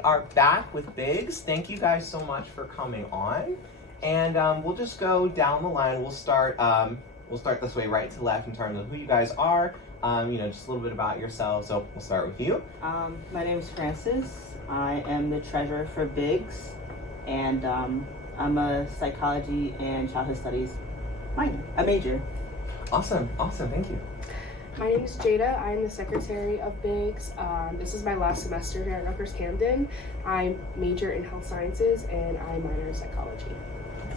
we are back with Biggs. Thank you guys so much for coming on. And we'll just go down the line. We'll start this way, right to left, in terms of who you guys are. Just a little bit about yourselves. So we'll start with you. My name is Francis. I am the treasurer for Biggs, and I'm a psychology and childhood studies major. Awesome, thank you. My name is Jada. I'm the secretary of Biggs. This is my last semester here at Rutgers Camden. I major in health sciences and I minor in psychology.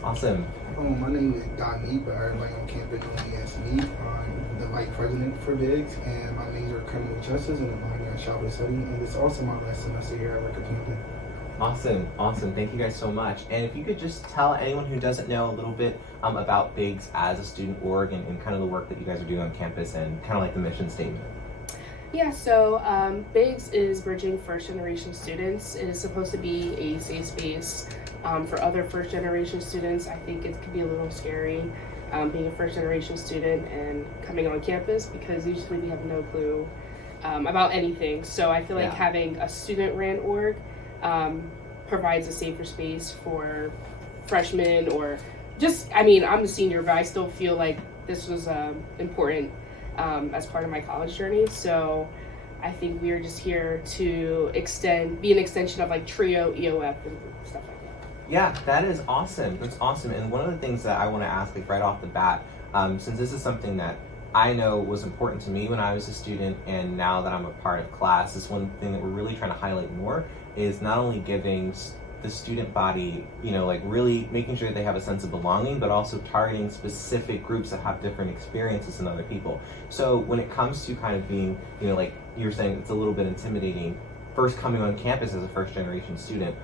Awesome. My name is Dominique, but everybody on campus knows me as me. I'm the vice president for Biggs, and my major is criminal justice and a minor in childhood studies. And it's also my last semester here at Rutgers Camden. Awesome. Thank you guys so much. And if you could just tell anyone who doesn't know a little bit about Biggs as a student org and kind of the work that you guys are doing on campus and kind of like the mission statement. Yeah, so Biggs is bridging first generation students. It is supposed to be a safe space for other first generation students. I think it could be a little scary being a first generation student and coming on campus because usually we have no clue about anything. So I feel like having a student ran org provides a safer space for freshmen or I'm a senior, but I still feel like this was important as part of my college journey. So I think we're just here to be an extension of like TRIO, EOF, and stuff like that. Yeah, that is awesome. That's awesome. And one of the things that I want to ask, like right off the bat, since this is something that I know was important to me when I was a student, and now that I'm a part of class, is one thing that we're really trying to highlight more is not only giving the student body, really making sure they have a sense of belonging, but also targeting specific groups that have different experiences than other people. So when it comes to kind of being, like you were saying, it's a little bit intimidating first coming on campus as a first generation student.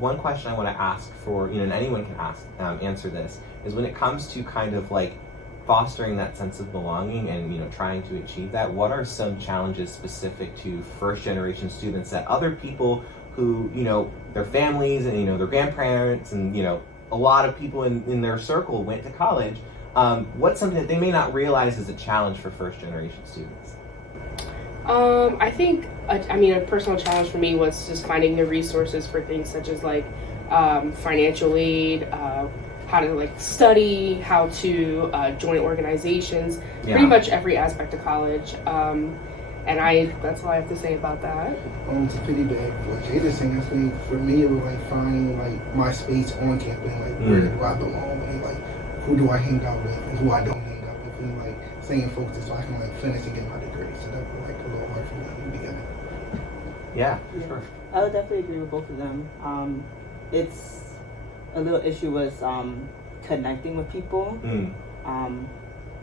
One question I want to ask for, and anyone can answer this, is when it comes to kind of like fostering that sense of belonging and trying to achieve that, what are some challenges specific to first generation students that other people who, their families and, their grandparents and, a lot of people in their circle went to college, what's something that they may not realize is a challenge for first generation students? I think, a personal challenge for me was just finding the resources for things such as like financial aid, how to like study, how to join organizations, pretty much every aspect of college. And that's all I have to say about that. To piggyback what Jada saying, I think for me it was like finding like my space on campus, like where do I belong, and like who do I hang out with and who I don't hang out with, and like staying focused so I can like finish and get my degree. So that was like a little hard for me in the beginning. Yeah, sure. I would definitely agree with both of them. It's a little issue was connecting with people.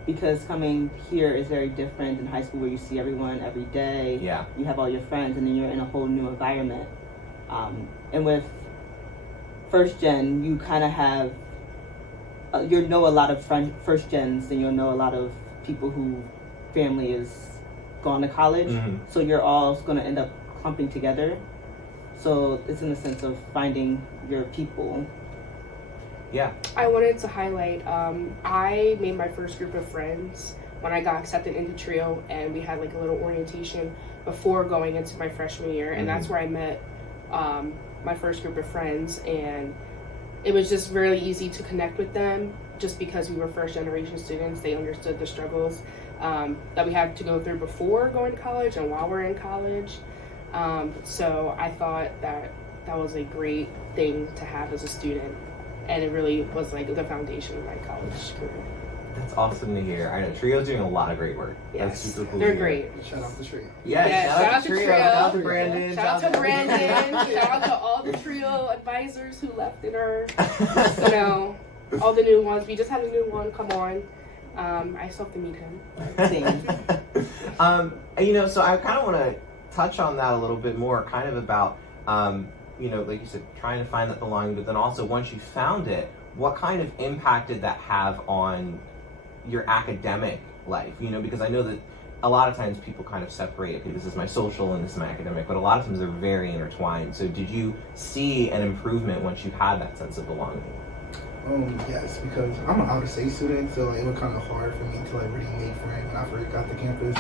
Because coming here is very different than high school where you see everyone every day. Yeah. You have all your friends and then you're in a whole new environment. And with first gen, you kind of have, you'll know a lot of first gens and you'll know a lot of people who family is gone to college. So you're all going to end up clumping together. So it's in the sense of finding your people. Yeah. I wanted to highlight, I made my first group of friends when I got accepted into TRIO, and we had like a little orientation before going into my freshman year, and that's where I met my first group of friends, and it was just really easy to connect with them just because we were first generation students. They understood the struggles that we had to go through before going to college and while we're in college. So I thought that was a great thing to have as a student. And it really was like the foundation of my college career. That's awesome to hear. I know TRIO's doing a lot of great work. Yes, that's super cool. they're great. Shout out to TRIO. Yeah, shout out to TRIO. Shout out to Brandon. Shout out to Brandon. Shout out to all the TRIO advisors who left in our, all the new ones. We just had a new one come on. I still have to meet him. So I kind of want to touch on that a little bit more, kind of about, like you said, trying to find that belonging, but then also once you found it, what kind of impact did that have on your academic life? Because I know that a lot of times people kind of separate, okay, this is my social and this is my academic, but a lot of times they're very intertwined. So did you see an improvement once you had that sense of belonging? Yes, because I'm an out-of-state student, so it was kind of hard for me to like really make friends when I first got to campus.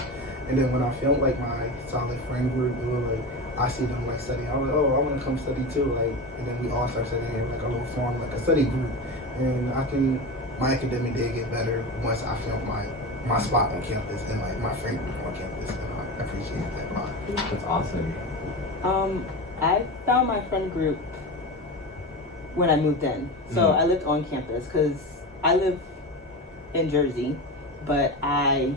And then when I filmed like my solid friend group, it was like I see them like studying. I was like, oh, I want to come study too. Like, and then we all start studying like a little form, like a study group. And I think my academic did get better once I filmed my spot on campus and like my friend group on campus. And I appreciate that a lot. That's awesome. I found my friend group when I moved in. So I lived on campus because I live in Jersey, but I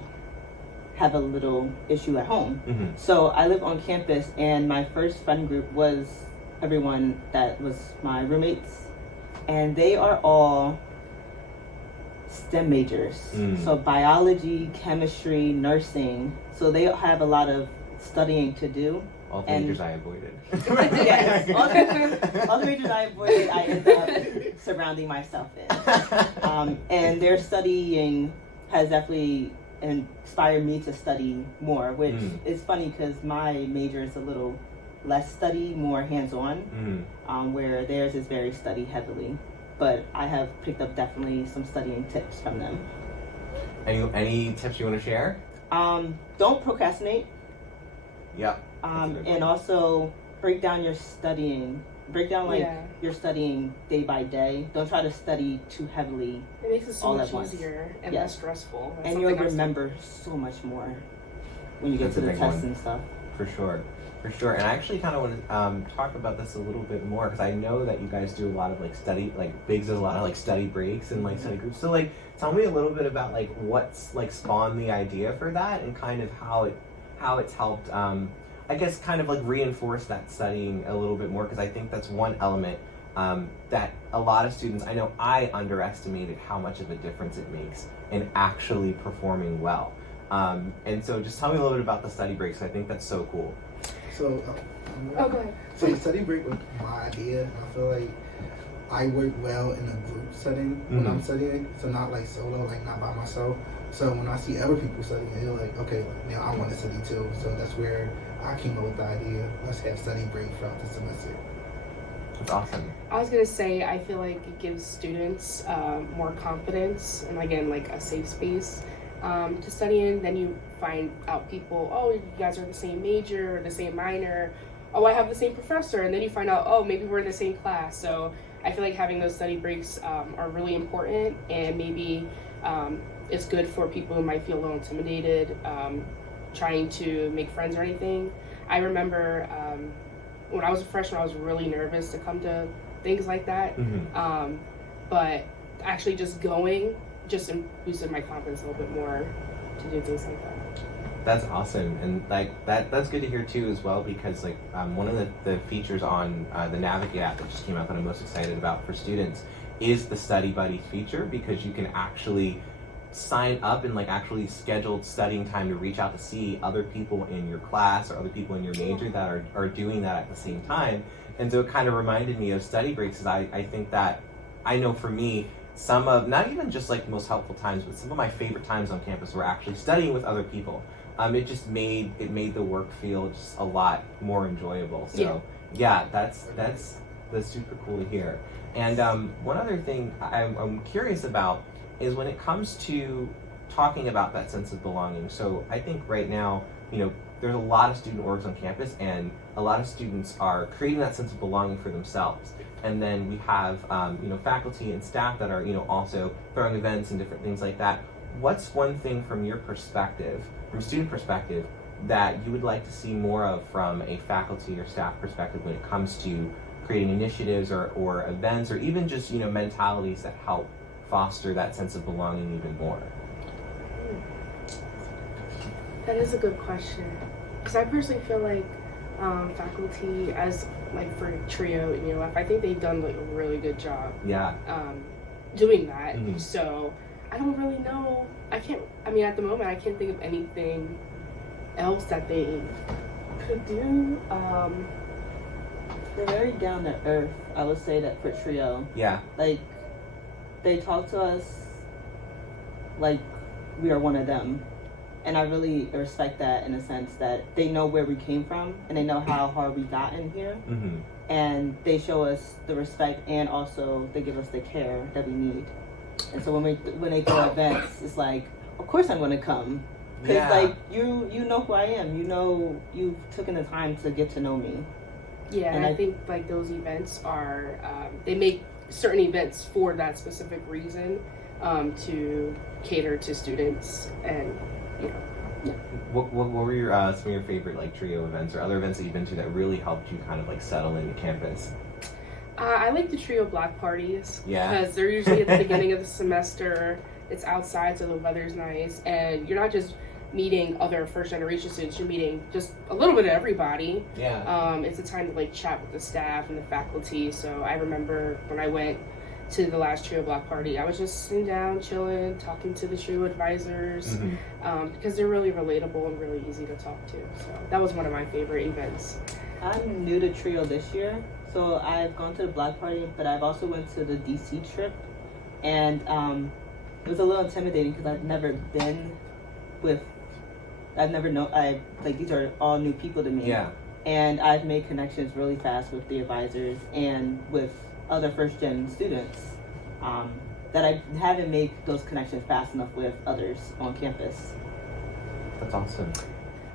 have a little issue at home. So I live on campus, and my first friend group was everyone that was my roommates, and they are all STEM majors. So biology, chemistry, nursing. So they have a lot of studying to do. All the majors I avoided. Yes, all the majors I avoided, I ended up surrounding myself in. And their studying has definitely inspired me to study more, which is funny because my major is a little less study, more hands-on, where theirs is very study heavily. But I have picked up definitely some studying tips from them. Any tips you want to share? Don't procrastinate. Yeah. And also break down your studying. Break down your studying day by day. Don't try to study too heavily. It makes it so all much at once. easier and less stressful. That's And you'll something remember so much more when you get That's to a the big tests one. and stuff. For sure. And I actually kind of want to talk about this a little bit more because I know that you guys do a lot of like study, like Biggs does a lot of like study breaks and like study groups. So like, tell me a little bit about like what's like spawned the idea for that and kind of how it's helped. I guess kind of like reinforce that studying a little bit more because I think that's one element that a lot of students, I know I underestimated how much of a difference it makes in actually performing well. And so just tell me a little bit about the study breaks. I think that's so cool. So, go ahead. So the study break was my idea. And I feel like I work well in a group setting when I'm studying. So not like solo, like not by myself. So when I see other people studying, they're like, okay, now I want to study too. So that's where I came up with the idea. Let's have study break throughout the semester. That's awesome. I was gonna say, I feel like it gives students more confidence and again, like a safe space to study in. Then you find out people, oh, you guys are the same major, the same minor. Oh, I have the same professor. And then you find out, oh, maybe we're in the same class. So I feel like having those study breaks are really important, and maybe it's good for people who might feel a little intimidated trying to make friends or anything. I remember when I was a freshman, I was really nervous to come to things like that. But actually just going just boosted my confidence a little bit more to do things like that. That's awesome, and like that's good to hear too as well because like one of the features on the Navigate app that just came out that I'm most excited about for students is the Study Buddies feature because you can actually sign up and like actually scheduled studying time to reach out to see other people in your class or other people in your major that are doing that at the same time. And so it kind of reminded me of study breaks because I think that I know for me some of not even just like most helpful times but some of my favorite times on campus were actually studying with other people. It just made the work feel just a lot more enjoyable. So yeah that's super cool to hear. And one other thing I'm curious about is when it comes to talking about that sense of belonging. So I think right now, there's a lot of student orgs on campus and a lot of students are creating that sense of belonging for themselves. And then we have, faculty and staff that are, also throwing events and different things like that. What's one thing from your perspective, from a student perspective, that you would like to see more of from a faculty or staff perspective when it comes to creating initiatives or events or even just, mentalities that help foster that sense of belonging even more? That is a good question. Because I personally feel like faculty, as like for Trio and EOF, I think they've done like a really good job. Yeah. Doing that. So I don't really know. At the moment, I can't think of anything else that they could do. They're very down to earth. I would say that for Trio. Yeah. Like, they talk to us like we are one of them. And I really respect that in a sense that they know where we came from and they know how hard we got in here. And they show us the respect and also they give us the care that we need. And so when they throw events, it's like, of course I'm going to come. because Yeah. like you know who I am. You know, you've taken the time to get to know me. Yeah, and I think like those events are they make certain events for that specific reason, to cater to students, and you know. What were your some of your favorite like trio events or other events that you've been to that really helped you kind of like settle into campus? I like the trio block parties. Yeah. Because they're usually at the beginning of the semester. It's outside, so the weather's nice, and you're not just meeting other first generation students. You're meeting just a little bit of everybody. Yeah. It's a time to like chat with the staff and the faculty. So I remember when I went to the last trio block party, I was just sitting down, chilling, talking to the trio advisors, because they're really relatable and really easy to talk to. So that was one of my favorite events. I'm new to trio this year, so I've gone to the block party, but I've also went to the DC trip, and it was a little intimidating because I've never been with. I've never known. These are all new people to me. Yeah. And I've made connections really fast with the advisors and with other first gen students that I haven't made those connections fast enough with others on campus. That's awesome.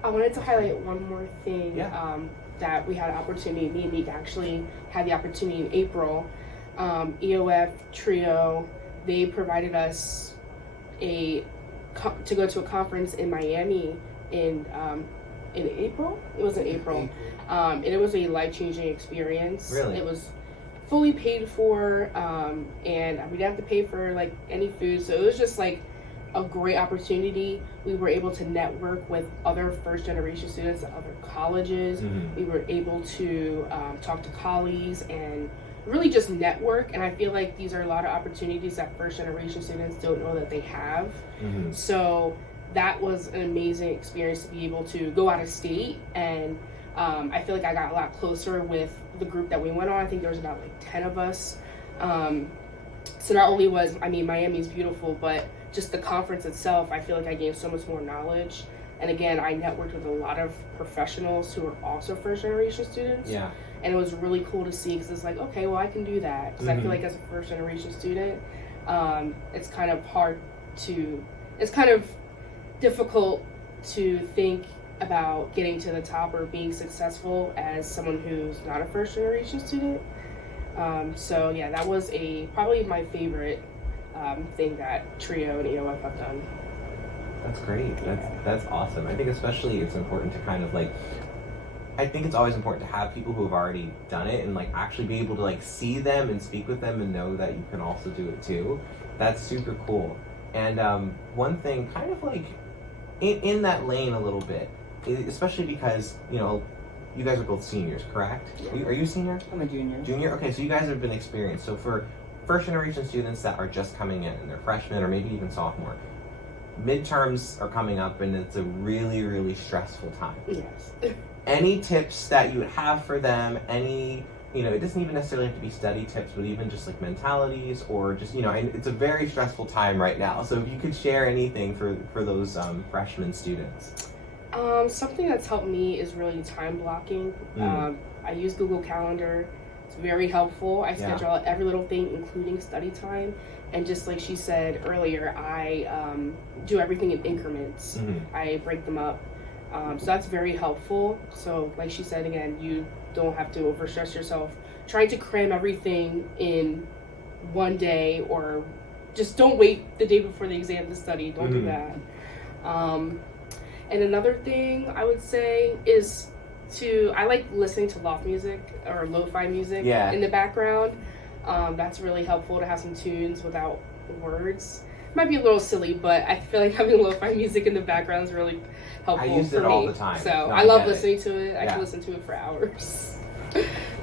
I wanted to highlight one more thing. Yeah. That we had an opportunity. Me and Meek actually had the opportunity in April. EOF Trio, they provided us to go to a conference in Miami in April. It was in April, and it was a life-changing experience. Really? It was fully paid for, and we didn't have to pay for like any food, so it was just like a great opportunity. We were able to network with other first generation students at other colleges. We were able to talk to colleagues and really just network, and I feel like these are a lot of opportunities that first generation students don't know that they have. So that was an amazing experience to be able to go out of state, and I feel like I got a lot closer with the group that we went on. I think there was about like 10 of us. So not only was, Miami's beautiful, but just the conference itself, I feel like I gained so much more knowledge. And again, I networked with a lot of professionals who are also first generation students. Yeah. And it was really cool to see, because it's like, okay, well, I can do that. Because I feel like as a first generation student, it's kind of difficult to think about getting to the top or being successful as someone who's not a first generation student. So yeah, that was probably my favorite thing that Trio and EOF have done. That's great. That's awesome. I think especially it's important to kind of like, I think it's always important to have people who have already done it and like actually be able to like see them and speak with them and know that you can also do it too. That's super cool. And one thing kind of like in that lane a little bit, especially because, you know, you guys are both seniors, correct? Yeah. Are you a senior? I'm a junior. Junior? Okay, so you guys have been experienced. So for first generation students that are just coming in and they're freshmen or maybe even sophomore, midterms are coming up and it's a really, really stressful time. Yes. Any tips that you would have for them? Any, you know, it doesn't even necessarily have to be study tips, but even just like mentalities or just, you know, and it's a very stressful time right now. So if you could share anything for those freshman students. Something that's helped me is really time blocking. I use Google Calendar. It's very helpful. I schedule out every little thing, including study time. And just like she said earlier, I do everything in increments. I break them up. So that's very helpful. So like she said, again, you don't have to overstress yourself trying to cram everything in one day, or just don't wait the day before the exam to study. Don't do that. And another thing I would say is I like listening to loft music or lo-fi music in the background. That's really helpful to have some tunes without words. Might be a little silly, but I feel like having lo-fi music in the background is really helpful. I use for it me. all the time. So No, I love get it. listening to it. I can listen to it for hours.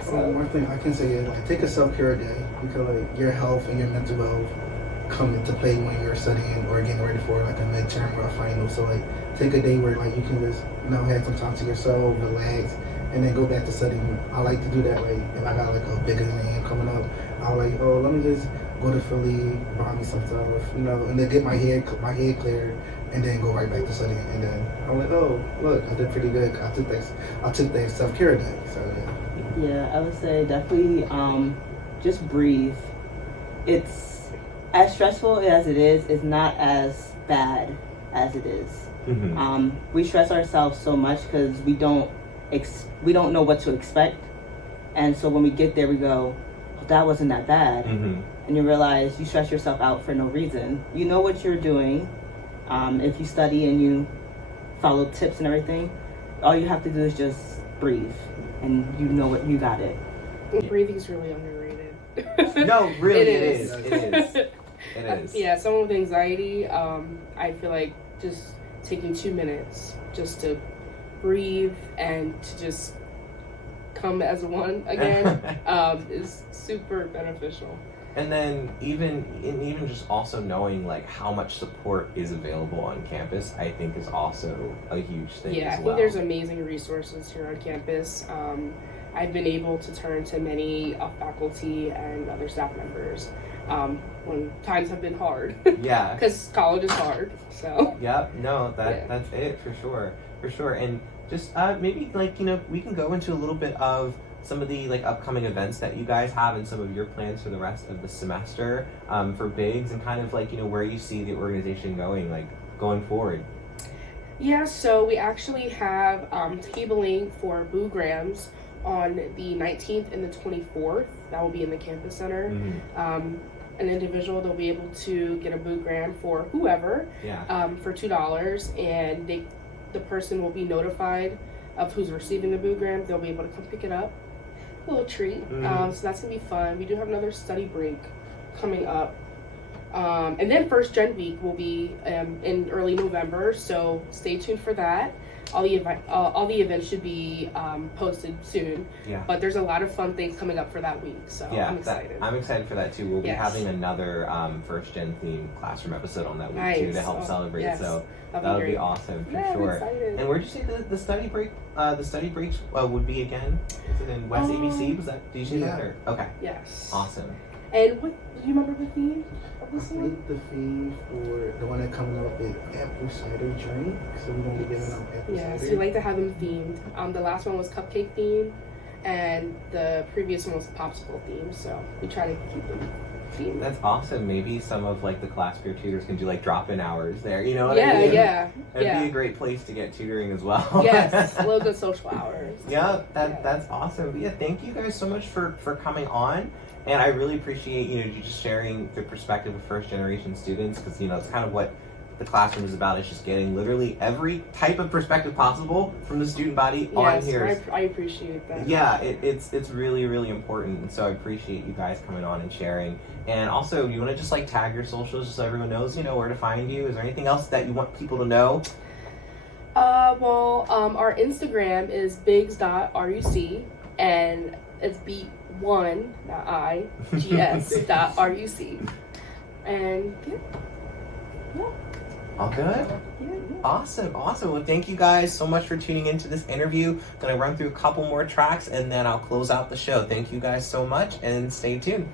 One thing I can say is like take a self-care day, because like your health and your mental health come into play when you're studying or getting ready for like a midterm or a final. So like take a day where like you can just, you know, have some time to yourself, relax, and then go back to studying. I like to do that. Like if I got like a big exam coming up, I'll like, oh, let me just go to Philly, buy me some stuff, you know, and then get my head cleared, and then go right back to studying. And then I'm like, oh, look, I did pretty good. I took that self-care day. So yeah. Yeah, I would say definitely just breathe. It's as stressful as it is, it's not as bad as it is. Mm-hmm. We stress ourselves so much because we don't know what to expect, and so when we get there, we go, well, "That wasn't that bad," Mm-hmm. and you realize you stress yourself out for no reason. You know what you're doing. If you study and you follow tips and everything, all you have to do is just breathe, and you know what you got it. Breathing is really underrated. No, really, It it is. is. It is. It is. Yeah, someone with anxiety, I feel like just taking 2 minutes just to breathe and to just come as one again is super beneficial. And then even just also knowing like how much support is available on campus, I think is also a huge thing. Yeah, as I think well. there's amazing resources here on campus. I've been able to turn to many faculty and other staff members when times have been hard. Yeah. Because college is hard. So. Yep. No, that's it for sure. And just maybe like we can go into a little bit of some of the like upcoming events that you guys have and some of your plans for the rest of the semester for Bigs and kind of like where you see the organization going like going forward. Yeah, so we actually have tabling for boograms on the 19th and the 24th. That will be in the campus center. Mm-hmm. An individual, they'll be able to get a boogram for whoever for $2, and the person will be notified of who's receiving the boogram. They'll be able to come pick it up. A little treat. Mm-hmm. So that's gonna be fun. We do have another study break coming up. And then First Gen Week will be in early November, so stay tuned for that. All the events should be posted soon. Yeah. But there's a lot of fun things coming up for that week, so Yeah, I'm excited. I'm excited for that too. We'll be Yes. having another First Gen themed classroom episode on that week too to Nice. help Oh, celebrate. yes. So That'll that'll be great. awesome for Yeah, I'm sure. excited. And where'd you say the study break? The study breaks would be again? Is it in West ABC? Was that? Did you say that? Or okay, Yes. awesome. And what do you remember the theme of I this one? think the theme for the one that coming up is apple cider drink. So we're gonna be giving out apple Yeah, cider. so we like to have them themed. The last one was cupcake themed, and the previous one was popsicle themed. So we try to keep them themed. That's awesome. Maybe some of like the class peer tutors can do like drop-in hours there. You know what Yeah, I mean? yeah, That'd yeah. be a great place to get tutoring as well. Yes, a little good social hours. Yeah, Yeah. that's awesome. But yeah, thank you guys so much for coming on, and I really appreciate you just sharing the perspective of first generation students because it's kind of what the classroom is about. It's just getting literally every type of perspective possible from the student body on Yes, here. I appreciate that. Yeah, it's really really important, and so I appreciate you guys coming on and sharing. And also, you want to just like tag your socials just so everyone knows where to find you. Is there anything else that you want people to know? Our Instagram is bigs.ruc, and it's B1, not I, GS .ruc. And yeah. All good? Awesome. Well, thank you guys so much for tuning into this interview. Gonna run through a couple more tracks and then I'll close out the show. Thank you guys so much and stay tuned.